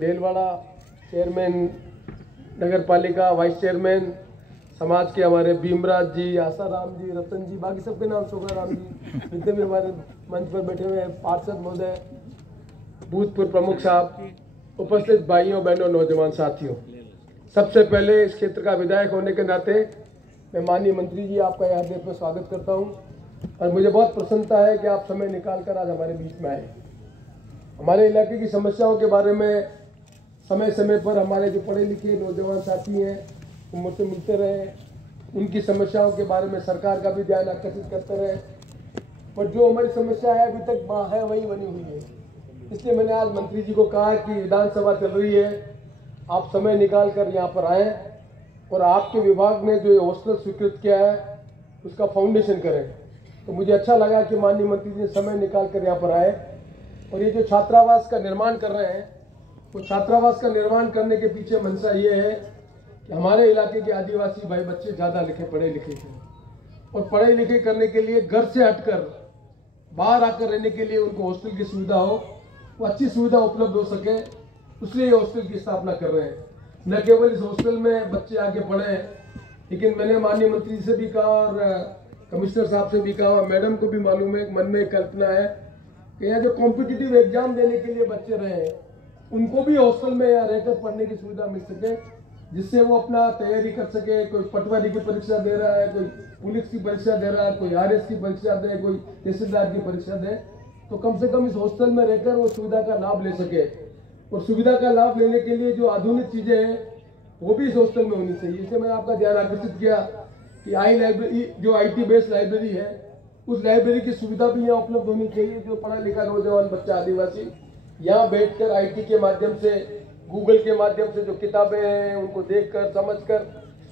रेलवाड़ा chairman, नगर पालिका vice chairman, समाज के हमारे भीमराज जी, आसाराम जी, रतन जी, बाकी सबके नाम सोगाराम जी, जितने भी हमारे मंच पर बैठे हुए हैं, पार्षद महोदय, भूतपूर्व प्रमुख साहब, उपस्थित भाइयों बहनों नौजवान साथियों, सबसे पहले इस क्षेत्र का विधायक होने के नाते मैं माननीय मंत्री जी आपका यहाँ देश में स्वागत करता हूँ और मुझे बहुत प्रसन्नता है कि आप समय निकाल कर आज हमारे बीच में आए। हमारे इलाके की समस्याओं के बारे में समय समय पर हमारे जो पढ़े लिखे नौजवान साथी हैं वो मुझसे मिलते रहे, उनकी समस्याओं के बारे में सरकार का भी ध्यान आकर्षित करते रहे, पर जो हमारी समस्या है अभी तक है वही बनी हुई है। इसलिए मैंने आज मंत्री जी को कहा कि विधानसभा चल रही है, आप समय निकाल कर यहाँ पर आए और आपके विभाग ने जो हॉस्टल स्वीकृत किया है उसका फाउंडेशन करें। तो मुझे अच्छा लगा कि माननीय मंत्री जी ने समय निकाल कर यहाँ पर आए और ये जो छात्रावास का निर्माण कर रहे हैं, तो छात्रावास का निर्माण करने के पीछे मंशा ये है कि हमारे इलाके के आदिवासी भाई बच्चे ज़्यादा पढ़े लिखे थे और पढ़े लिखे करने के लिए घर से हटकर बाहर आकर रहने के लिए उनको हॉस्टल की सुविधा हो, वो अच्छी सुविधा उपलब्ध हो सके, इसलिए ये हॉस्टल की स्थापना कर रहे हैं। न केवल इस हॉस्टल में बच्चे आके पढ़े, लेकिन मैंने माननीय मंत्री से भी कहा और कमिश्नर साहब से भी कहा और मैडम को भी मालूम है, मन में एक कल्पना है कि यहाँ जो कॉम्पिटिटिव एग्जाम देने के लिए बच्चे रहे उनको भी हॉस्टल में यहाँ रहकर पढ़ने की सुविधा मिल सके, जिससे वो अपना तैयारी कर सके। कोई पटवारी की परीक्षा दे रहा है, कोई पुलिस की परीक्षा दे रहा है, कोई RS की परीक्षा दे, कोई तहसीलदार की परीक्षा दे, तो कम से कम इस हॉस्टल में रहकर वो सुविधा का लाभ ले सके। और सुविधा का लाभ लेने के लिए जो आधुनिक चीजें हैं वो भी इस हॉस्टल में होनी चाहिए। इसलिए मैंने आपका ध्यान आकर्षित किया कि लाइब्रेरी जो IT बेस्ड लाइब्रेरी है, उस लाइब्रेरी की सुविधा भी यहाँ उपलब्ध होनी चाहिए। जो पढ़ा लिखा नौजवान बच्चा आदिवासी यहाँ बैठकर IT के माध्यम से, गूगल के माध्यम से जो किताबें हैं उनको देखकर समझकर,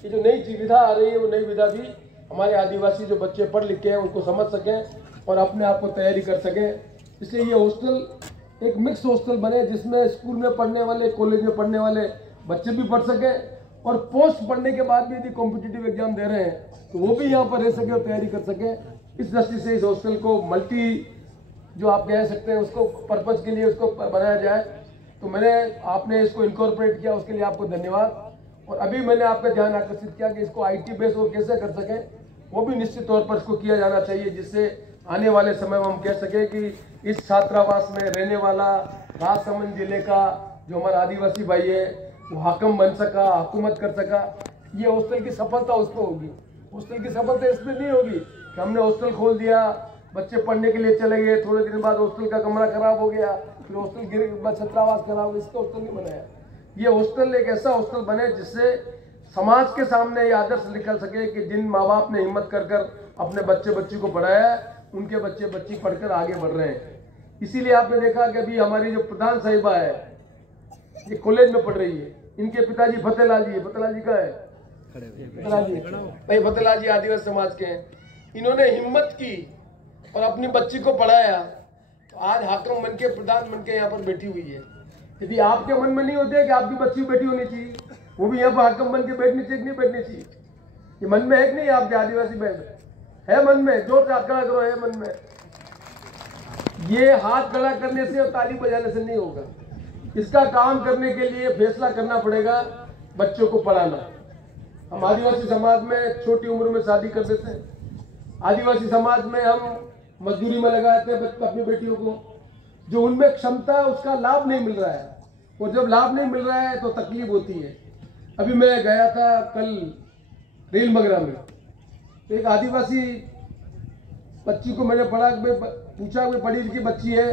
ये जो नई सुविधा आ रही है वो नई विधा भी हमारे आदिवासी जो बच्चे पढ़ लिख के हैं उनको समझ सकें और अपने आप को तैयारी कर सकें। इसलिए ये हॉस्टल एक मिक्स हॉस्टल बने जिसमें स्कूल में पढ़ने वाले, कॉलेज में पढ़ने वाले बच्चे भी पढ़ सकें और पोस्ट पढ़ने के बाद भी यदि कॉम्पिटिटिव एग्जाम दे रहे हैं तो वो भी यहाँ पर रह सके और तैयारी कर सकें। इस दृष्टि से इस हॉस्टल को मल्टी जो आप कह सकते हैं उसको पर्पज के लिए उसको बनाया जाए। तो आपने इसको इनकॉर्पोरेट किया, उसके लिए आपको धन्यवाद। और अभी मैंने आपका ध्यान आकर्षित किया कि इसको IT बेस और कैसे कर सकें, वो भी निश्चित तौर पर इसको किया जाना चाहिए, जिससे आने वाले समय में हम कह सकें कि इस छात्रावास में रहने वाला राजसमंद जिले का जो हमारा आदिवासी भाई है वो हाकिम बन सका, हुकूमत कर सका। ये हॉस्टल की सफलता उसको होगी। हॉस्टल की सफलता इसमें नहीं होगी कि हमने हॉस्टल खोल दिया, बच्चे पढ़ने के लिए चले गए, थोड़े दिन बाद हॉस्टल का कमरा खराब हो गया, फिर हॉस्टल गिर गया, छात्रावास खराब हो गया। इसका हॉस्टल नहीं बनाया। ये हॉस्टल एक ऐसा हॉस्टल बने जिससे समाज के सामने ये आदर्श निकल सके कि जिन माँ बाप ने हिम्मत कर अपने बच्ची को पढ़ाया, उनके बच्ची पढ़कर आगे बढ़ रहे हैं। इसीलिए आपने देखा कि अभी हमारी जो प्रधान साहिबा है ये कॉलेज में पढ़ रही है। इनके पिताजी फतेहलाल जी है। फतेहलाल जी का है, फतेहलाल जी आदिवासी समाज के हैं। इन्होंने हिम्मत की और अपनी बच्ची को पढ़ाया, तो आज हाकिम बन के, प्रधान बन के यहाँ पर बैठी हुई है। यदि आपके मन में नहीं होते कि आपकी बच्ची बैठी होनी चाहिए, वो भी यहाँ पर हाकिम बन के बैठनी चाहिए, नहीं बैठनी चाहिए? ये मन में है कि नहीं? आपके आदिवासी बहन है मन में? जोर से हाथ खड़ा करो, है मन में? ये हाथ खड़ा करने से और ताली बजाने से नहीं होगा। इसका काम करने के लिए फैसला करना पड़ेगा, बच्चों को पढ़ाना। हम आदिवासी समाज में छोटी उम्र में शादी कर देते हैं। आदिवासी समाज में हम मजदूरी में लगाते हैं अपनी बेटियों को। जो उनमें क्षमता है उसका लाभ नहीं मिल रहा है, और जब लाभ नहीं मिल रहा है तो तकलीफ होती है। अभी मैं गया था कल रेल मगरा में, तो एक आदिवासी बच्ची को मैंने पूछा कोई पढ़ी लिखी बच्ची है?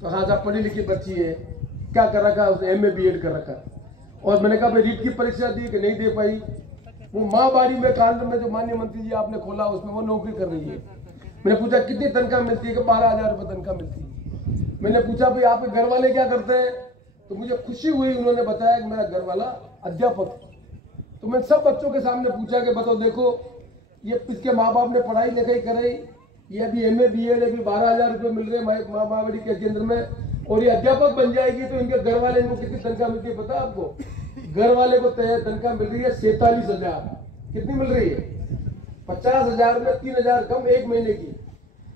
तो हाँ साहब पढ़ी लिखी बच्ची है। क्या कर रखा? उसने MA BEd कर रखा। और मैंने कहा भाई रीट की परीक्षा दी कि नहीं दे पाई? वो माँ बाड़ी में कांड में जो माननीय मंत्री जी आपने खोला उसमें वो नौकरी कर रही है। मैंने पूछा कितनी तनख्वाह मिलती है? कि 12,000 रुपये तनख्वाह मिलती है। मैंने पूछा भाई आपके घर वाले क्या करते हैं? तो मुझे खुशी हुई, उन्होंने बताया कि मेरा घर वाला अध्यापक। तो मैं सब बच्चों के सामने पूछा कि बताओ देखो, ये इसके माँ बाप ने पढ़ाई लिखाई कराई, ये अभी MA BEd अभी 12,000 रुपये मिल रहे हैं माँ बाड़ी के केंद्र में, और ये अध्यापक बन जाएगी तो इनके घर वाले इनको कितनी तनख्वाह मिलती है पता है आपको? घर वाले को तनख्वाह मिल रही है 47,000। कितनी मिल रही है? 50,000 में 3,000 कम एक महीने की।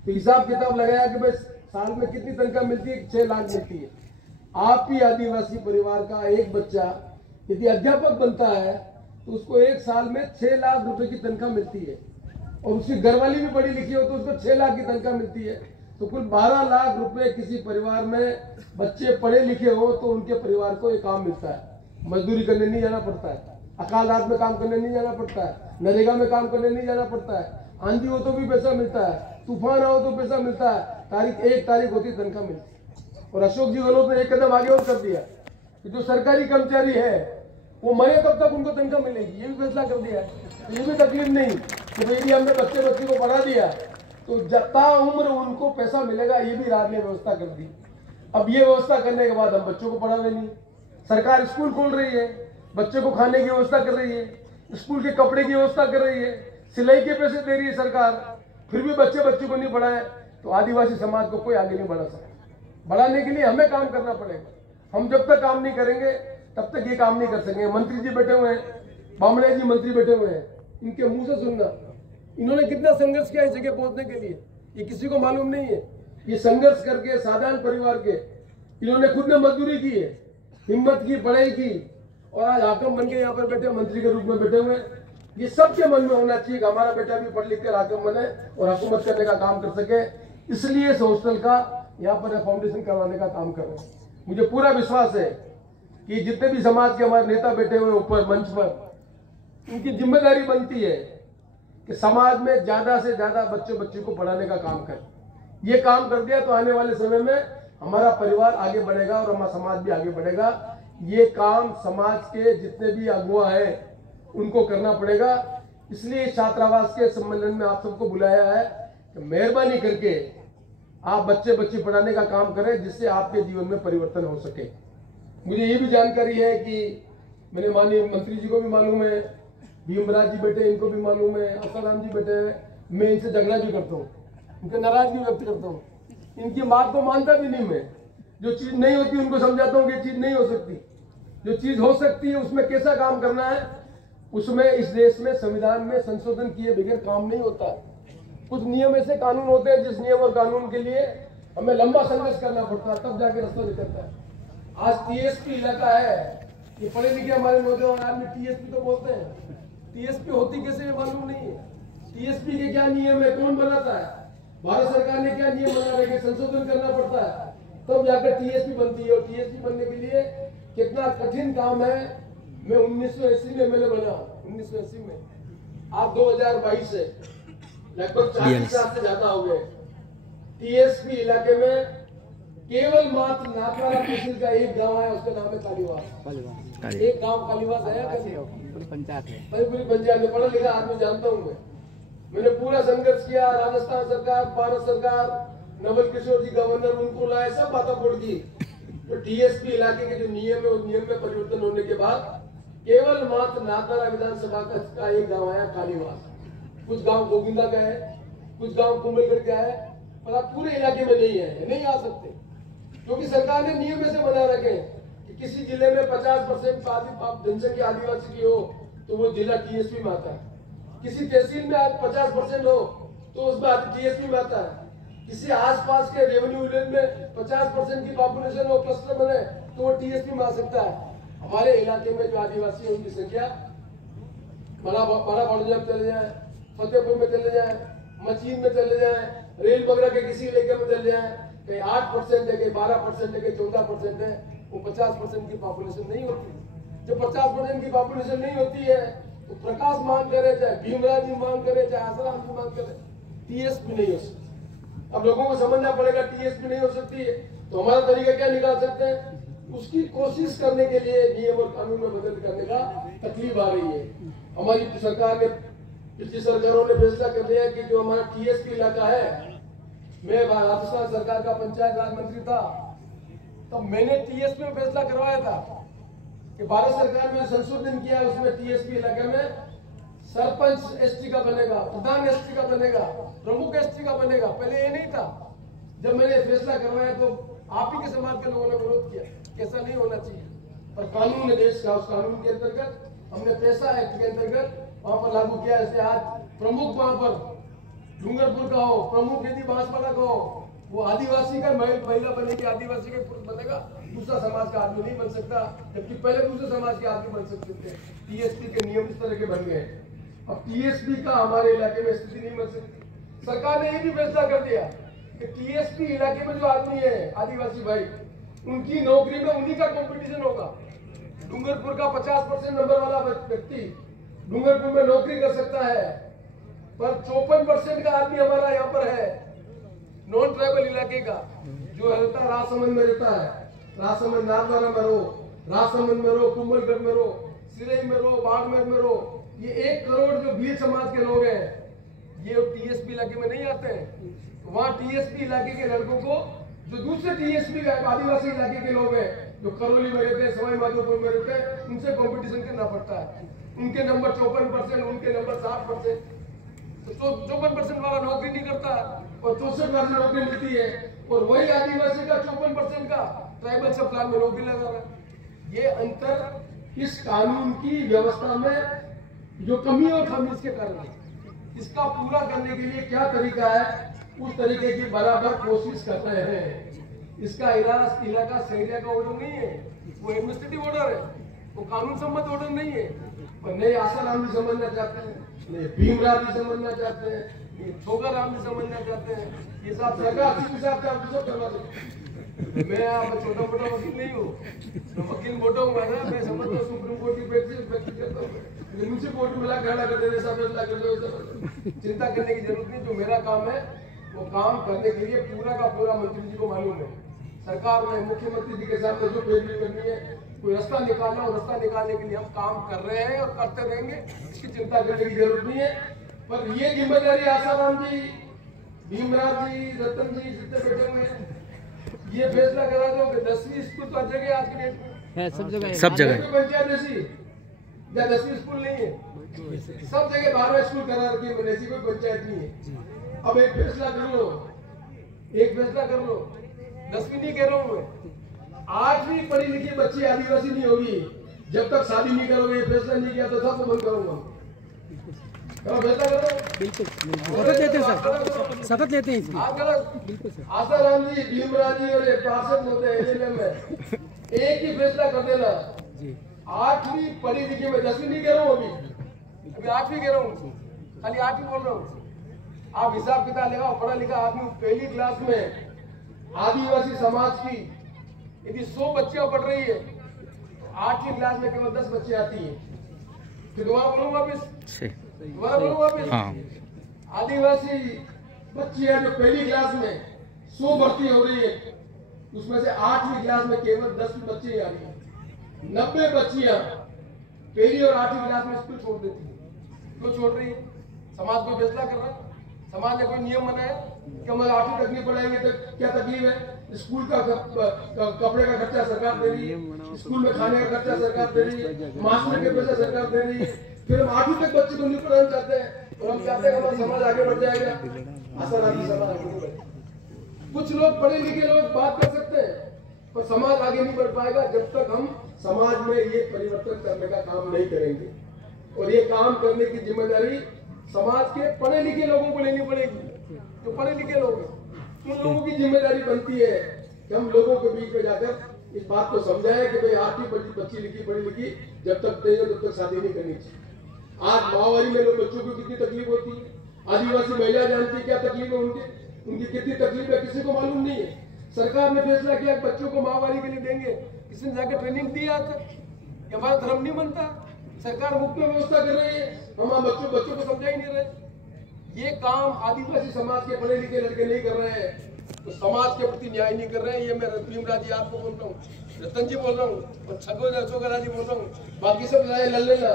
तो हिसाब किताब लगाया कि भाई साल में कितनी तनख्वाह मिलती है? 6 लाख मिलती है। आप ही आदिवासी परिवार का एक बच्चा यदि अध्यापक बनता है तो उसको एक साल में 6 लाख रुपए की तनख्वाह मिलती है, और उसकी घरवाली भी पढ़ी लिखी हो तो उसको 6 लाख की तनख्वाह मिलती है। तो कुल 12 लाख रुपए किसी परिवार में बच्चे पढ़े लिखे हो तो उनके परिवार को ये काम मिलता है। मजदूरी करने नहीं जाना पड़ता है, अकाल रात में काम करने नहीं जाना पड़ता है, नरेगा में काम करने नहीं जाना पड़ता है, आंधी हो तो भी पैसा मिलता है, तूफान आओ तो पैसा मिलता है, तारीख 1 तारीख होती तनख्वाह मिलती है। और अशोक जी गहलोत ने एक कदम आगे और कर दिया कि जो सरकारी कर्मचारी है वो मरे तब तक उनको तनख्वाह मिलेगी, ये भी फैसला कर दिया। तो ये भी तकलीफ नहीं कि भाई हमने बच्चे को पढ़ा दिया तो जता उम्र उनको पैसा मिलेगा, ये भी राज्य ने व्यवस्था कर दी। अब ये व्यवस्था करने के बाद हम बच्चों को पढ़ावे नहीं, सरकार स्कूल खोल रही है, बच्चे को खाने की व्यवस्था कर रही है, स्कूल के कपड़े की व्यवस्था कर रही है, सिलाई के पैसे दे रही है सरकार, फिर भी बच्चे को नहीं पढ़ाए तो आदिवासी समाज को कोई आगे नहीं बढ़ा सकता। बढ़ाने के लिए हमें काम करना पड़ेगा। हम जब तक काम नहीं करेंगे तब तक ये काम नहीं कर सकेंगे। मंत्री जी बैठे हुए हैं, बामणे जी मंत्री बैठे हुए हैं, इनके मुंह से सुनना इन्होंने कितना संघर्ष किया इस जगह पहुंचने के लिए, ये किसी को मालूम नहीं है। ये संघर्ष करके साधारण परिवार के इन्होंने खुद ने मजदूरी की है, हिम्मत की, पढ़ाई की, और आज हाकिम बन के यहाँ पर बैठे, मंत्री के रूप में बैठे हुए। ये सबके मन में होना चाहिए कि हमारा बेटा भी पढ़ लिख कर हाकिम बने और हुकूमत करने का काम कर सके। इसलिए इस हॉस्टल का यहाँ पर फाउंडेशन करवाने का काम कर रहे हैं। मुझे पूरा विश्वास है कि जितने भी समाज के हमारे नेता बैठे हुए ऊपर मंच पर, उनकी जिम्मेदारी बनती है कि समाज में ज्यादा से ज्यादा बच्चे को पढ़ाने का काम करें। ये काम कर दिया तो आने वाले समय में हमारा परिवार आगे बढ़ेगा और हमारा समाज भी आगे बढ़ेगा। ये काम समाज के जितने भी अगुआ हैं उनको करना पड़ेगा। इसलिए छात्रावास के सम्मेलन में आप सबको बुलाया है कि मेहरबानी करके आप बच्चे पढ़ाने का काम करें, जिससे आपके जीवन में परिवर्तन हो सके। मुझे ये भी जानकारी है कि मेरे माननीय मंत्री जी को भी मालूम है, भीमराज जी बैठे इनको भी मालूम है, आसाराम जी बैठे हैं, मैं इनसे झगड़ा भी करता हूँ, उनके नाराजगी व्यक्त करता हूँ, इनकी बात को मानता भी नहीं। मैं जो चीज नहीं होती उनको समझाता हूँ कि चीज नहीं हो सकती, जो चीज हो सकती है उसमें कैसा काम करना है, उसमें इस देश में संविधान में संशोधन किए बगैर काम नहीं होता। कुछ नियम ऐसे कानून होते हैं जिस नियम और कानून के लिए हमें लंबा संघर्ष करना पड़ता है, तब जाके रास्ता निकलता है। आज टीएसपी इलाका है, ये पढ़े लिखे हमारे नौजवान आदमी टीएसपी तो बोलते हैं, टीएसपी होती कैसे ये मालूम नहीं है। टीएसपी के क्या नियम है, कौन बनाता है, भारत सरकार ने क्या नियम बना रखे, संशोधन करना पड़ता है तब जाकर टीएसपी बनती है। और टीएसपी बनने के लिए कितना कठिन काम है। मैं 1980 में मैंने बना, 1980 में, आप 2022 से लगभग 40 साल से ज्यादा हो गए। टीएसपी इलाके में केवल मात्र नाथवाला तहसील का एक गांव है, उसका नाम है कालीवास। एक गांव कालीवास है, पूरी पंचायत है, पूरी पंचायत में पढ़ा लिखा आदमी जानता हूँ मैंने पूरा संघर्ष किया। राजस्थान सरकार, भारत सरकार, नवल किशोर जी गवर्नर, उनको लाए, सब बातें बोल दी। तो टीएसपी इलाके के जो नियम है उस नियम में परिवर्तन होने के बाद केवल मात्र नाथवाला विधानसभा का एक गांव है कालीवास। कुछ गांव गोविंदा का है, कुछ गांव कुंभलगढ़ का है, पर आप पूरे इलाके में नहीं है, नहीं आ सकते, क्योंकि सरकार ने नियम ऐसे बना रखे कि किसी जिले में 50% जनसंख्या आदिवासी की हो तो वो जिला टीएसपी में आता है, किसी तहसील में 50% हो तो उसमें टीएसपी में आता है, किसी आसपास के रेवेन्यू विलेज में 50% की पॉपुलेशन हो, क्लस्टर बने तो वो टीएसपी में आ सकता है। हमारे इलाके में जो आदिवासी है उनकी संख्या बड़ा में चले जाए, फतेहपुर में चले जाए, मचीन में चले जाए, रेल बगरा के किसी इलाके में चले जाए, कहीं 8% है, कहीं 12% है, कहीं 14% है, वो 50% की पॉपुलेशन नहीं होती। जब 50% की पॉपुलेशन नहीं होती है तो प्रकाश मांग करे, चाहे भीमराज जी मांग करे, चाहे आसाराम जी मांग करे, टीएसपी नहीं हो सकती। अब लोगों को समझना पड़ेगा टीएसपी नहीं हो सकती है तो हमारा तरीका क्या निकाल सकते हैं, उसकी कोशिश करने के लिए नियम और कानून में बदल करने का तकलीफ आ रही है। हमारी सरकार ने, पिछली सरकारों ने फैसला कर लिया कि जो हमारा टीएसपी इलाका है, मैं राजस्थान सरकार का पंचायत राज मंत्री था तो मैंने टीएसपी में फैसला करवाया था कि भारत सरकार ने संशोधन किया है, उसमें टीएसपी इलाके में सरपंच एसटी का बनेगा, प्रधान एसटी का बनेगा, प्रमुख एसटी का बनेगा। पहले ये नहीं था। जब मैंने फैसला करवाया तो आप ही के समाज के लोगों ने विरोध किया, कैसा नहीं होना चाहिए, पर कानून ने देश का, उस कानून के अंतर्गत हमने पैसा एक्ट के अंतर्गत वहां पर लागू किया। जैसे आज प्रमुख वहां पर डूंगरपुर का हो, प्रमुख यदि बांसवाड़ा का हो, वो आदिवासी का महिला बनेगी, आदिवासी का पुरुष बनेगा, दूसरा समाज का आदमी नहीं बन सकता, जबकि पहले दूसरे समाज के आदमी बन सकते थे। टीएसपी के नियम इस तरह के बन गए। अब टीएसपी का हमारे इलाके में स्थिति नहीं बन सकती। सरकार ने ये भी फैसला कर दिया कि टीएसपी इलाके में जो आदमी है आदिवासी भाई, उनकी नौकरी में उन्हीं का कंपटीशन होगा। डूंगरपुर का 50% नंबर वाला व्यक्ति डूंगरपुर में नौकरी कर सकता है, पर 54% का आदमी हमारा यहाँ पर है नॉन ट्राइबल इलाके का, जो रहता राजसमंद में रहता है। राजसमंद नाथद्वारा में रहो, राजसमंद में रहो, कुंभलगढ़ में रहो, सिरई में रहो, बाड़मेर में रहो, ये 1 करोड़ जो भील समाज के लोग हैं, ये टीएसपी इलाके में नहीं आते हैं। वहाँ टीएसपी इलाके के लड़कों को, जो दूसरे टीएसपी आदिवासी इलाके के लोग हैं, जो करौली में रहते हैं, सवाई माधोपुर में रहते हैं, उनसे कंपटीशन करना पड़ता है। उनके नंबर 54%, उनके नंबर 60%, तो 54% वाला नौकरी नहीं करता और 64% नौकरी मिलती है, और वही आदिवासी का 54% का ट्राइबल सब प्लान में नौकरी लगा रहा है। ये अंतर इस कानून की व्यवस्था में जो कमी और खामी इसके कारण है। इसका पूरा करने के लिए क्या तरीका है, उस तरीके की बराबर कोशिश कर रहे हैं। इसका इलाका शहरिया का ऑर्डर नहीं है, वो एडमिनिस्ट्रेटिव ऑर्डर है, वो कानून सम्मत ऑर्डर नहीं है। और नए आसाराम भी समझना चाहते हैं, नए भीमराव भी समझना चाहते हैं, ये छोगाराम भी समझना चाहते हैं। ये सब सरकार करवा दो। मैं आप छोटा मोटा वकील नहीं हूँ, वकील मोटा हुआ ना, मैं समझता हूँ सुप्रीम कोर्ट की व्यक्ति करता हूँ, मुझसे कोर्ट मिला खड़ा कर देने सब फैसला कर दो। चिंता करने की जरूरत नहीं। जो मेरा काम है वो काम करने के लिए पूरा का पूरा मंत्री जी को मालूम है। सरकार में मुख्यमंत्री जी के सामने जो पेशगी करनी है, कोई रास्ता निकालना, और रास्ता निकालने के लिए हम काम कर रहे हैं और करते रहेंगे, इसकी चिंता करने की जरूरत नहीं है। पर ये जिम्मेदारी आसाराम जी, भीमराव जी, रतन जी जितने बैठे हुए हैं, ये फैसला करा दो कि 10वीं स्कूल तो हर जगह आज की डेट में सब जगह पंचायत ऐसी या 10वीं स्कूल नहीं है, सब जगह 12वां स्कूल करा रखी है, ऐसी कोई पंचायत नहीं है। अब एक फैसला कर लो, एक फैसला कर लो। 10वीं नहीं कह रहा हूँ मैं, 8वीं पढ़ी लिखी बच्ची आदिवासी नहीं होगी जब तक शादी नहीं करोगे। ये फैसला नहीं किया तो सबको बंद करूंगा। फैसला करो, बिल्कुल सतत लेते हैं सर, सतत लेते हैं इसकी। बिल्कुल सर, आसाराम जी, भीमराव जी और पार्षद होते हैं एलएलएम में, एक ही फैसला कर देना। 8वीं पढ़ी लिखी में, 10वीं नहीं कह रहा हूँ, अभी 8वीं कह रहा हूँ, खाली 8वीं बोल रहा हूँ। आप हिसाब किताब लगाओ, पढ़ा लिखा आदमी पहली क्लास में आदिवासी समाज की यदि 100 बच्चियां पढ़ रही है, 8वीं क्लास में केवल 10 बच्चे आती है। फिर दोबारा बोलूँ वापिस, आदिवासी बच्चियां जो पहली क्लास में 100 भर्ती हो रही है, उसमें से 8वीं क्लास में केवल 10 बच्चे आ रही है। 90 बच्चियां पहली और 8वीं क्लास में स्कूल छोड़ देती है। क्यों छोड़ रही है? समाज को फैसला कर रहा है। समाज ने कोई नियम बनाया कि हम 8वीं तक नहीं पढ़ाएंगे तो क्या तकलीफ है? स्कूल का कपड़े का खर्चा सरकार दे रही है, स्कूल में खाने का खर्चा सरकार दे रही है, मास्टर के पैसे सरकार दे रही है। फिर हम 8वीं तक बच्चे को नहीं पढ़ाना चाहते हैं, और हम चाहते हैं हमारा समाज आगे बढ़ जाएगा। आसाराम जी, समाज आगे नहीं बढ़ेगा। कुछ लोग पढ़े लिखे लोग बात कर सकते हैं, पर समाज आगे नहीं बढ़ पाएगा जब तक हम समाज में ये परिवर्तन करने का काम नहीं करेंगे। और ये काम करने की जिम्मेदारी समाज के पढ़े लिखे लोगों को लेनी पड़ेगी। जो पढ़े लिखे लोग हैं, उन लोगों की जिम्मेदारी बनती है कि हम लोगों के बीच में जाकर इस बात को समझाएं कि भाई 8वीं बच्ची लिखी पढ़ी लिखी जब तक नहीं हो तब तक शादी नहीं करनी चाहिए। आज माहौवारी में लोग बच्चों को कितनी तकलीफ होती है, आदिवासी महिला जानती है क्या तकलीफ है उनकी कितनी तकलीफ है किसी को मालूम नहीं है। सरकार ने फैसला किया बच्चों को माहवारी के लिए देंगे, किसी ने जाकर ट्रेनिंग दी आकर। हमारा धर्म नहीं बनता, सरकार मुफ्त में व्यवस्था कर रही है, हम बच्चों को समझा ही नहीं रहे। ये काम आदिवासी समाज के पढ़े लिखे लड़के नहीं कर रहे हैं, तो समाज के प्रति न्याय नहीं कर रहे हैं। ये मैं भीमराव जी आपको बोल रहा हूँ, रतन जी बोल रहा हूँ, और छोगरा जी बोल रहा हूँ, बाकी सब लड़ लेना।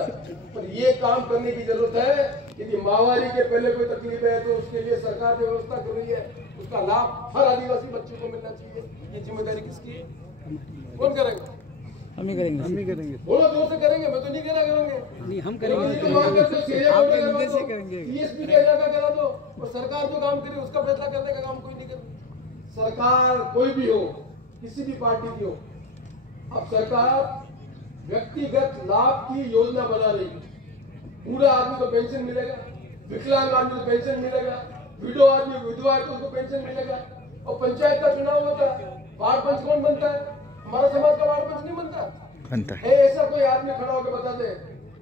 पर ये काम करने की जरूरत है। यदि माहवारी के पहले कोई तकलीफ है तो उसके लिए सरकार जो व्यवस्था कर रही है उसका लाभ हर आदिवासी बच्चों को मिलना चाहिए। ये जिम्मेदारी किसकी है? कौन करेगा? हम ही करेंगे। बोलो जोर से करेंगे, मैं तो नहीं कहना करेंगे। नहीं, हम करेंगे। टीएसपी के इलाका करा दो, और सरकार जो काम करे उसका फैसला करने का काम कोई नहीं करे। सरकार कोई भी हो, किसी भी पार्टी की हो, अब सरकार व्यक्तिगत लाभ की योजना बना रही है। पूरा आदमी को पेंशन मिलेगा, विकलांग आदमी को पेंशन मिलेगा, विधवा आदमी विधवा है तो उसको पेंशन मिलेगा। और पंचायत का चुनाव होता है, वार्ड पंच कौन बनता है? हमारा समाज का वार्ड पंच नहीं बनता है। ऐसा कोई आदमी खड़ा होकर बता दे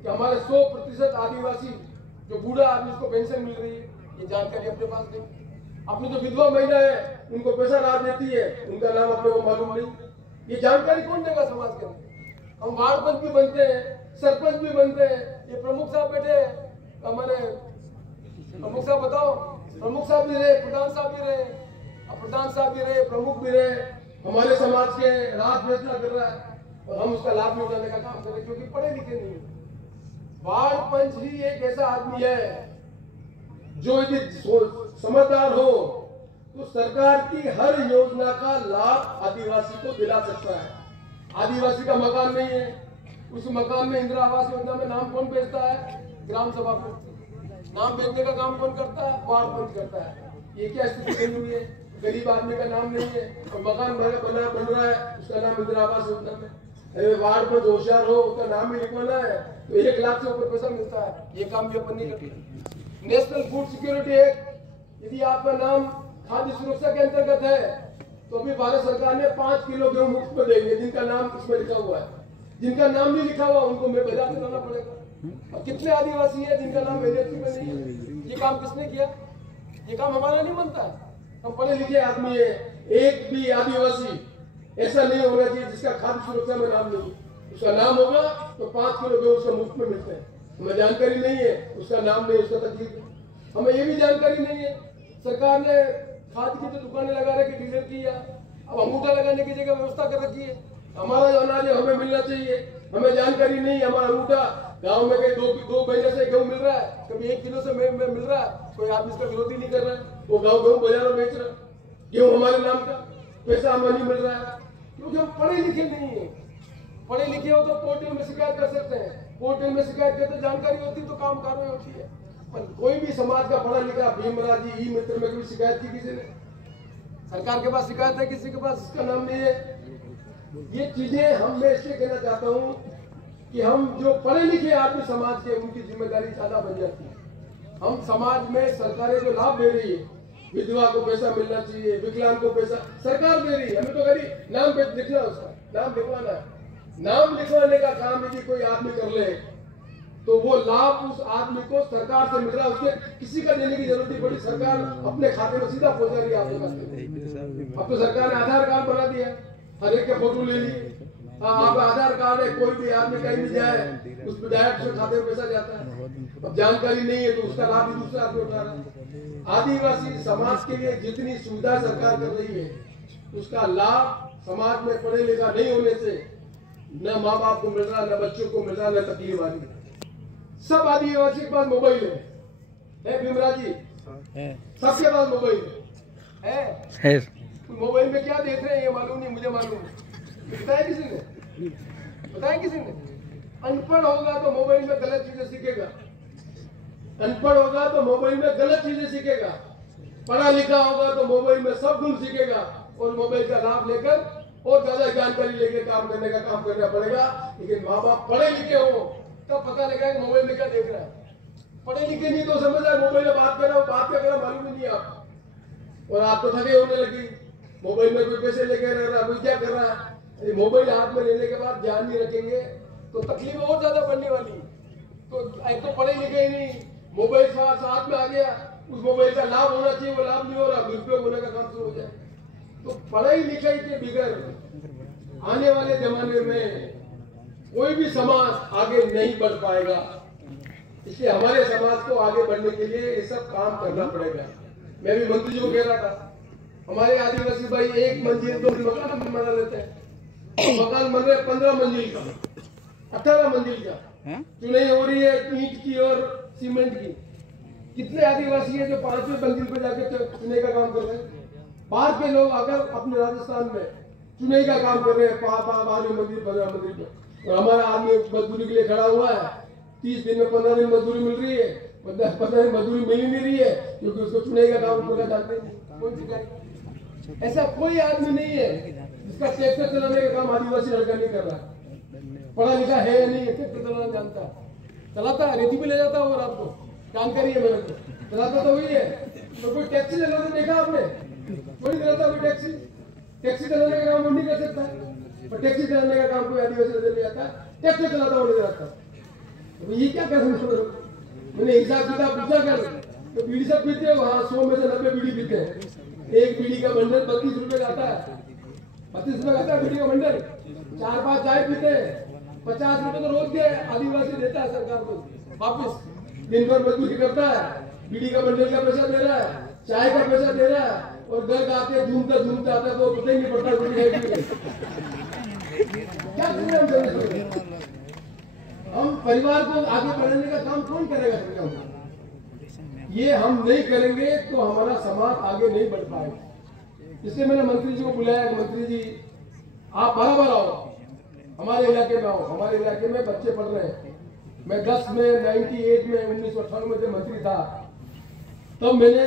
कि हमारे 100% आदिवासी जो बूढ़ा आदमी उसको पेंशन मिल रही है, ये जानकारी अपने पास नहीं। अपनी जो विधवा महिला है उनको पैसा राहत देती है, उनका नाम अपने को मालूम नहीं। ये जानकारी कौन देगा समाज के अंदर? हम वार्ड पंच भी बनते हैं, सरपंच भी बनते हैं, ये प्रमुख साहब बैठे हैं, हमारे प्रमुख साहब बताओ, प्रमुख साहब भी रहे, प्रधान साहब भी रहे, प्रधान साहब भी रहे, प्रमुख भी रहे, हमारे समाज के रात फैसला कर रहा है और हम उसका लाभ नहीं उठाने का काम कर रहे हैं क्योंकि पढ़े लिखे नहीं है। वार्ड पंच ही एक ऐसा आदमी है जो यदि समझदार हो तो सरकार की हर योजना का लाभ आदिवासी को दिला सकता है। आदिवासी का मकान नहीं है, उस मकान में इंदिरा आवास योजना में नाम कौन भेजता है? ग्राम सभा भेजती। नाम भेजने का काम कौन करता है? वार्ड पंच करता है। ये क्या स्थिति बनी हुई है? गरीब आदमी का नाम नहीं है और मकान बन रहा है, उसका नाम इंदिरा आवास योजना में। अरे वार्ड पंच होशियार हो, उसका नाम भी लिखवाना है तो 1 लाख से ऊपर पैसा मिलता है। ये काम भी अपन नहीं करते। नेशनल फूड सिक्योरिटी एक्ट, यदि आपका नाम खाद्य सुरक्षा के अंतर्गत है तो अभी भारत सरकार ने 5 किलो गेहूं मुफ्त में देंगे जिनका नाम इसमें लिखा हुआ है। जिनका नाम नहीं लिखा हुआ उनको मैं बाजार चलाना पड़ेगा। और कितने आदिवासी है जिनका नाम एजेंसी में नहीं है? ये काम किसने किया? ये काम हमारा नहीं बनता है। हम पढ़े लिखे आदमी है, एक भी आदिवासी ऐसा नहीं होना चाहिए जिसका खाद्य सुरक्षा में नाम नहीं। उसका नाम होगा तो 5 किलो गेहूं उसका मुफ्त में मिलते हैं। हमें जानकारी नहीं है, उसका नाम नहीं, उसका तकलीफ है। हमें ये भी जानकारी नहीं है, सरकार ने खाद की जो दुकानें लगा रखी डीजल की, या अब अंगूठा लगाने की जगह व्यवस्था कर रखी है। हमारा जो अनाज है हमें मिलना चाहिए, हमें जानकारी नहीं है। हमारा अंगूठा गांव में कहीं 2 महीने से गेहूं मिल रहा है, कभी 1 किलो से मिल रहा है, कोई आदमी इसका विरोध ही नहीं कर रहा है। वो गाँव गेहूं बाजारों में बेच रहा है, गेहूं हमारे नाम का, पैसा हमें नहीं मिल रहा है क्योंकि हम पढ़े लिखे नहीं है। पढ़े लिखे हो तो पोर्टल में शिकायत कर सकते हैं, पोर्टल में शिकायत करते जानकारी होती तो काम कार्रवाई होती है। पर कोई भी समाज का पढ़ा लिखा भीमराज जी ई मित्र में कोई शिकायत की किसी ने? सरकार के पास शिकायत है, किसी के पास इसका नाम नहीं है। ये चीजें हम मैं इसलिए कहना चाहता हूँ कि हम जो पढ़े लिखे आदमी समाज के, उनकी जिम्मेदारी ज्यादा बन जाती है। हम समाज में सरकारें जो लाभ दे रही है, विधवा को पैसा मिलना चाहिए, विकलांग को पैसा सरकार दे रही है, हमें तो गरीब नाम पे लिखना, उसका नाम लिखवाना है। नाम लिखवाने का काम यदि कोई आदमी कर ले तो वो लाभ उस आदमी को सरकार से मिल रहा है, उसके किसी का देने की जरूरत नहीं पड़ी, सरकार अपने खाते में सीधा पहुंचा रही है आपके पास। अब तो सरकार ने आधार कार्ड बना दिया, हर एक के फोटो ले लिए। आप आधार कार्ड है, कोई भी आदमी कहीं भी जाए उस विधायक से खाते में पैसा जाता है। अब जानकारी नहीं है तो उसका लाभ भी दूसरा आदमी उठा रहा है। आदिवासी समाज के लिए जितनी सुविधा सरकार कर रही है उसका लाभ समाज में पढ़े लिखा नहीं होने से न माँ बाप को मिल रहा, न बच्चों को मिल रहा, न तकलीफ आ रही। सब आदिवासी के पास मोबाइल है भीमराज जी, सबके पास मोबाइल है। मोबाइल में क्या देख रहे हैं ये मालूम नहीं, मुझे मालूम है। बताया किसी ने? बताया किसी ने? अनपढ़ होगा तो मोबाइल में गलत चीजें सीखेगा, अनपढ़ होगा तो मोबाइल में गलत चीजें सीखेगा, पढ़ा लिखा होगा तो मोबाइल में सब गुण सीखेगा और मोबाइल का लाभ लेकर और ज्यादा जानकारी लेकर काम करने का काम करना पड़ेगा। लेकिन माँ बाप पढ़े लिखे हो तब पता लगा कि मोबाइल में क्या देख रहा है। पढ़े लिखे नहीं तो समझ रहा मोबाइल में बात कर रहा हूँ, बात क्या कर रहा मालूम ही नहीं आप, और आप तो थके होने लगी। मोबाइल में कोई पैसे लेके रह रहा है, कोई क्या कर रहा है। मोबाइल हाथ में लेने के बाद ध्यान नहीं रखेंगे तो तकलीफ और ज्यादा बढ़ने वाली। तो एक तो पढ़े लिखे ही नहीं, मोबाइल साथ में आ गया, उस मोबाइल का लाभ होना चाहिए, वो लाभ नहीं हो रहा, दुरुपयोग होने का काम शुरू हो जाए। तो पढ़ाई लिखाई के बगैर आने वाले जमाने में कोई भी समाज आगे नहीं बढ़ पाएगा। इसलिए हमारे समाज को आगे बढ़ने के लिए ये सब काम करना पड़ेगा। मैं भी मंत्री जी को कह रहा था, हमारे आदिवासी भाई 1 मंजिल 2 मकान बना लेते हैं, मकान बन रहे 15 मंजिल का, 18 मंजिल का, चुनाई हो रही है ईंट की और सीमेंट की। कितने आदिवासी है जो 5वें मंजिल पर जाके चुनाई का काम कर रहे हैं। बाहर के लोग अगर अपने राजस्थान में चुनाई का काम कर रहे हैं 5वें मंजिल 15 मंजिल पे, और हमारा आदमी मजदूरी के लिए खड़ा हुआ है, 30 दिन में 15 दिन मजदूरी मिल रही है, 15 दिन मजदूरी मिल ही नहीं रही है क्योंकि उसको चुनाई का काम पूरा जानते हैं। कौन सी ऐसा कोई आदमी नहीं है जिसका ट्रैक्टर चलाने का काम आदिवासी लड़का नहीं कर रहा। पढ़ा लिखा है या नहीं, ट्रैक्टर चलाना जानता है, चलाता है, रेती भी ले जाता है वो रात को, जानकारी है मेरे को, चलाता तो वही है। तो कोई टैक्सी चलाते देखा आपने? कोई चलाता कोई टैक्सी चलाने का काम नहीं कर सकता। और टैक्सी चलाने का काम कोई आदिवासी नजर नहीं आता, टैक्सी चलाता हुआ नजर आता। तो ये क्या कर रहे हैं? मैंने हिसाब किताब पूछा कर, तो बीड़ी सब पीते हो? हाँ, 100 में से 90 बीड़ी पीते हैं। एक बीड़ी का बंडल 32 रुपए का आता है, 32 रुपए का आता है बीड़ी का बंडल। 4-5 चाय पीते हैं, 50 रुपए तो रोज के आदिवासी देता है सरकार को वापिस। दिन भर मजदूरी करता है, बीड़ी का बंडल का पैसा दे रहा है, चाय का पैसा दे रहा है, और घर आके झूमता झूमता आता है तो पता ही नहीं पड़ता। क्या करें हम परिवार को आगे बढ़ाने का काम कौन करेगा? ये हम नहीं करेंगे तो हमारा समाज आगे नहीं बढ़ पाएगा। इसलिए मैंने मंत्री जी को बुलाया, मंत्री जी आप बराबर आओ, हमारे इलाके में आओ। हमारे इलाके में बच्चे पढ़ रहे हैं। मैं 10 में 98 में 1998 में जब मंत्री था, तब मैंने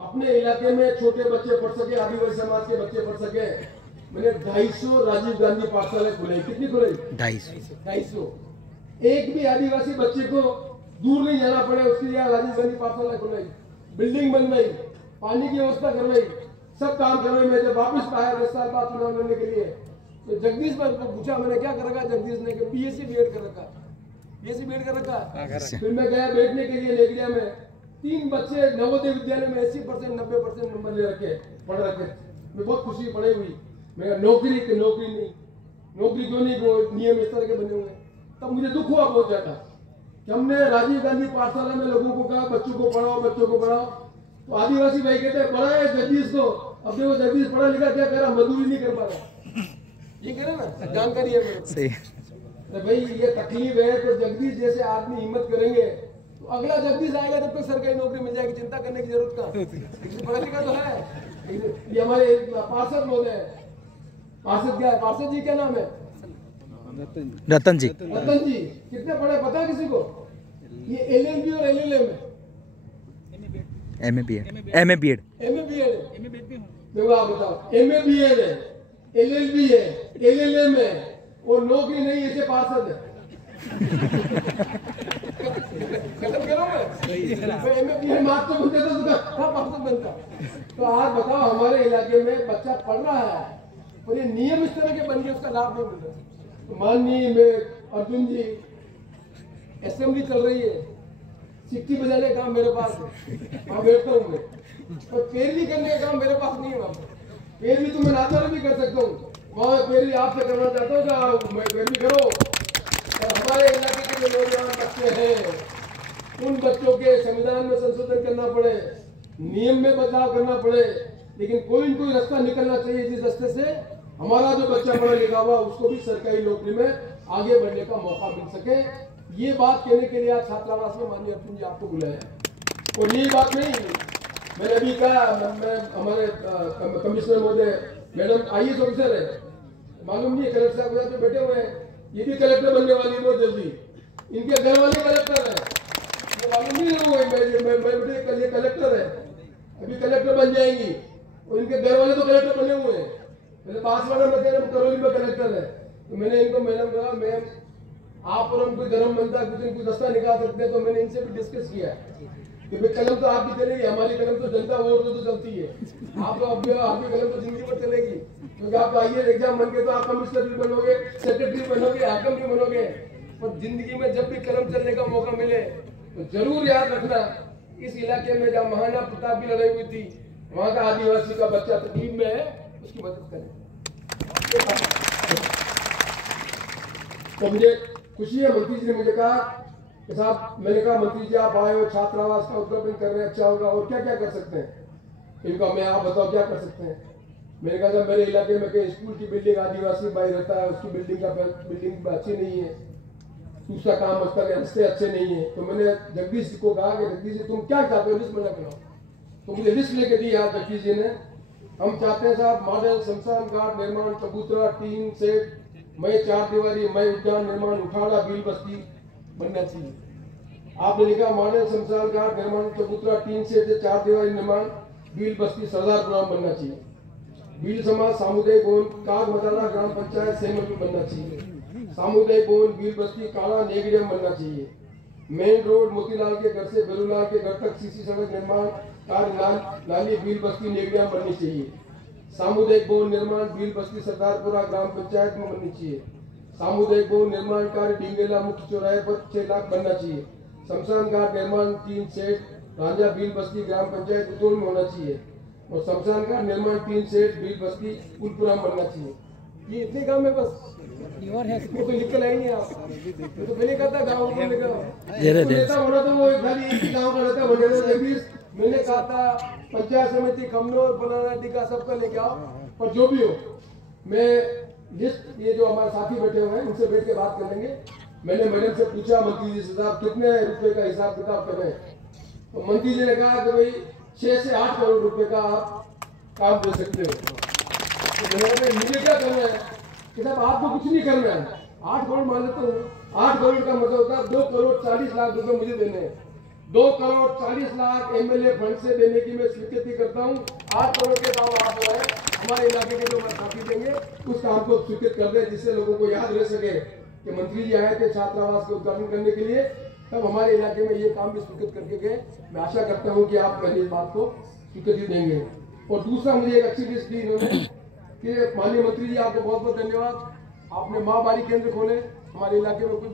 अपने इलाके में छोटे बच्चे पढ़ सके, आदिवासी समाज के बच्चे पढ़ सके, मैंने 250 राजीव गांधी पाठशाला खुलाई। कितनी खुलाई? 250। एक भी आदिवासी बच्चे को दूर नहीं जाना पड़े, उसके लिए राजीव गांधी पाठशाला खुलाई, बिल्डिंग बनवाई, पानी की व्यवस्था करवाई, सब काम करवाई। मैं जब वापस आया 10 साल बाद चुनाव लड़ने के लिए, तो जगदीश पर पूछा मैंने, क्या कर रखा? जगदीश ने बीएससी बीएड कर रखा, बीएससी बीएड कर रखा। फिर मैं गया बैठने के लिए लेगड़िया में, 3 बच्चे नवोदय विद्यालय में 80% 90% नंबर ले रखे, पढ़ रखे। मैं बहुत खुशी पढ़ाई हुई। मैं नौकरी की नौकरी नहीं, नौकरी क्यों नहीं, वो नियम इस तरह के बने हुए। तब मुझे दुख हुआ बहुत ज्यादा कि हमने राजीव गांधी पाठशाला में लोगों को कहा बच्चों को पढ़ाओ, बच्चों को पढ़ाओ। तो आदिवासी भाई कहते हैं पढ़ाए जगदीश को। अब देखो जगदीश पढ़ा लिखा क्या कर रहा, मजदूरी नहीं कर पा रहा। ये कह रहे ना, जानकारी है मेरे तो भाई ये तकलीफ है। तो जगदीश जैसे आदमी हिम्मत करेंगे तो अगला जगदीश आएगा, तब तक सरकारी नौकरी मिल जाएगी, चिंता करने की जरूरत का। पढ़ा लिखा तो है। ये हमारे पार्षद लोग हैं, पार्षद क्या है, पार्षद जी क्या नाम है? रतन जी। रतन जी कितने पढ़े पता है किसी को? ये एलएलबी और एलएलएम है, एमए बीएड देखो आप बताओ, एमए बीएड है, एलएलबी है, एलएलएम है, और नौकरी नहीं, ऐसे पार्षद है। खत्म करो मैं एमए बीएड मार्क्स तो बनते तो पार्षद बनता। तो आज बताओ हमारे इलाके में बच्चा पढ़ रहा है और ये नियम इस तरह के बन गए, उसका लाभ नहीं मिल रहा। तो माननीय मैं अर्जुन जी, असेंबली चल रही है, सिक्की बजाने का काम मेरे पास है, वहाँ बैठता हूँ मैं, और पैरवी करने का काम मेरे पास नहीं है। वहाँ पैरवी तो मैं नाता भी कर सकता हूँ, वहाँ पैरवी आपसे करना चाहता हूँ तो मैं पैरवी करो। और हमारे इलाके के जो नौजवान बच्चे हैं, उन बच्चों के संविधान में संशोधन करना पड़े, नियम में बदलाव करना पड़े, लेकिन कोई न कोई रास्ता निकलना चाहिए जिस रास्ते से हमारा जो बच्चा पढ़ा लिखा हुआ उसको भी सरकारी नौकरी में आगे बढ़ने का मौका मिल सके। ये बात कहने के लिए आज छात्रावास में माननीय अर्जुन जी आपको बुलाया। और ये बात नहीं, मैंने अभी कहा, मैं हमारे कमिश्नर महोदय मैडम आईएएस ऑफिसर है, मालूम नहीं कलेक्टर साहब यहाँ पे बैठे हुए हैं, ये भी कलेक्टर बनने वाली बहुत जल्दी, इनके घर वाले कलेक्टर है, मालूम नहीं लोगों ये कलेक्टर है, अभी कलेक्टर बन जाएंगी, और इनके घर वाले तो कलेक्टर बने हुए हैं। पहले बांसवाड़ा में करौली में कलेक्टर है। तो मैंने इनको मैडम कहा, मैम आप और हम कोई धर्म बनता है, कुछ रास्ता निकाल सकते हैं। तो मैंने इनसे भी डिस्कस किया कि भाई कलम तो आपकी चलेगी, हमारी कलम तो जनता वोट तो चलती है, आप तो आपकी कलम तो जिंदगी भर चलेगी, क्योंकि आप आईएएस एग्जाम बन के तो आप कमिश्नर भी बनोगे, सेक्रेटरी बनोगे, हाकिम भी बनोगे, पर जिंदगी में जब भी कलम चलने का मौका मिले तो जरूर याद रखना, इस इलाके में जहाँ महाराणा प्रताप की लड़ाई हुई थी, वहाँ का आदिवासी का बच्चा तकलीफ में है, उसकी मदद करें। तो मुझे खुशी है, मंत्री जी ने मुझे कहा कि साहब, मैंने कहा मंत्री जी आप आए हो, छात्रावास का उद्घाटन कर रहे हैं, अच्छा होगा, और क्या क्या कर सकते हैं? इनका मैं आप बताओ क्या कर सकते हैं। मैंने कहा मेरे इलाके में कहीं स्कूल की बिल्डिंग आदिवासी भाई रहता है, उसकी बिल्डिंग अच्छी नहीं है, उसका काम उसका रास्ते अच्छे नहीं है। तो मैंने जगदीश जी को कहा कि जगदीश जी तुम क्या चाहते हो, लिस्ट बना कराओ। तो मुझे लिस्ट लेके दी यहाँ जगदीश जी ने। हम चाहते हैं साहब मॉडल शमशान घाट निर्माण, चबूतरा, टीन सेट, मई 4 दीवारी, मई उद्यान निर्माण, उठाड़ा भील बस्ती बनना चाहिए। आपने लिखा मॉडल शमशान घाट निर्माण, चबूतरा, टीन सेट, 4 दीवारी निर्माण, भील बस्ती सरदार ग्राम बनना चाहिए। भील समाज सामुदायिक भवन, काग मदाना ग्राम पंचायत सेमल बनना चाहिए। सामुदायिक भवन भील बस्ती काला नेगड़ियम बनना चाहिए। मेन रोड मोतीलाल के घर से बेलूलाल के घर तक सीसी सड़क निर्माण कार्य नाली भील बस्ती नेगड़ियम बननी चाहिए। सामुदायिक भवन निर्माण भील बस्ती सरदारपुरा ग्राम पंचायत में बननी चाहिए। सामुदायिक भवन निर्माण कार्य डिंगेला मुख्य चौराहे पर 6 लाख बनना चाहिए। शमशान घाट निर्माण 3 सेट रांझा भील बस्ती ग्राम पंचायत उतोल में होना चाहिए और शमशान घाट निर्माण 3 सेट भील बस्ती पुलपुरा में बनना चाहिए। ये इतने काम है बस, वो तो लिख के लाए नहीं आप। तो मैंने कहा था गाँव को नेता होना तो वो खाली एक ही गाँव का रहता वगैरह। मैंने कहा था पंचायत समिति कमनौर बनाना टीका सबका लेके आओ, पर जो भी हो मैं लिस्ट, ये जो हमारे साथी बैठे हुए हैं उनसे बैठ के बात कर लेंगे। मैंने मैडम से पूछा मंत्री जी से, साहब कितने रुपए का हिसाब किताब कर रहे हैं? तो मंत्री जी ने कहा कि भाई 6 से 8 करोड़ रुपए का आप काम दे सकते हो। तो मैंने मुझे क्या करना है कि साहब आपको कुछ नहीं करना है, 8 करोड़ मान लेता हूँ। 8 करोड़ का मतलब होता है 2 करोड़ 40 लाख रुपए मुझे देने हैं। 2 करोड़ 40 लाख एमएलए फंड से देने की मैं स्वीकृति करता हूँ। 8 करोड़ के काम आप जो है हमारे इलाके के जो साथी देंगे उस काम को स्वीकृत कर दे, जिससे लोगों को याद रह सके कि मंत्री जी आए थे छात्रावास के उद्घाटन करने के लिए, तब हमारे इलाके में ये काम भी स्वीकृत करके गए। मैं आशा करता हूँ कि आप मेरी इस बात को स्वीकृति देंगे। और दूसरा, मुझे एक अच्छी लिस्ट दी इन्होंने कि माननीय मंत्री जी आपको बहुत बहुत धन्यवाद, आपने माँ बारी केंद्र खोले हमारे इलाके में। कुछ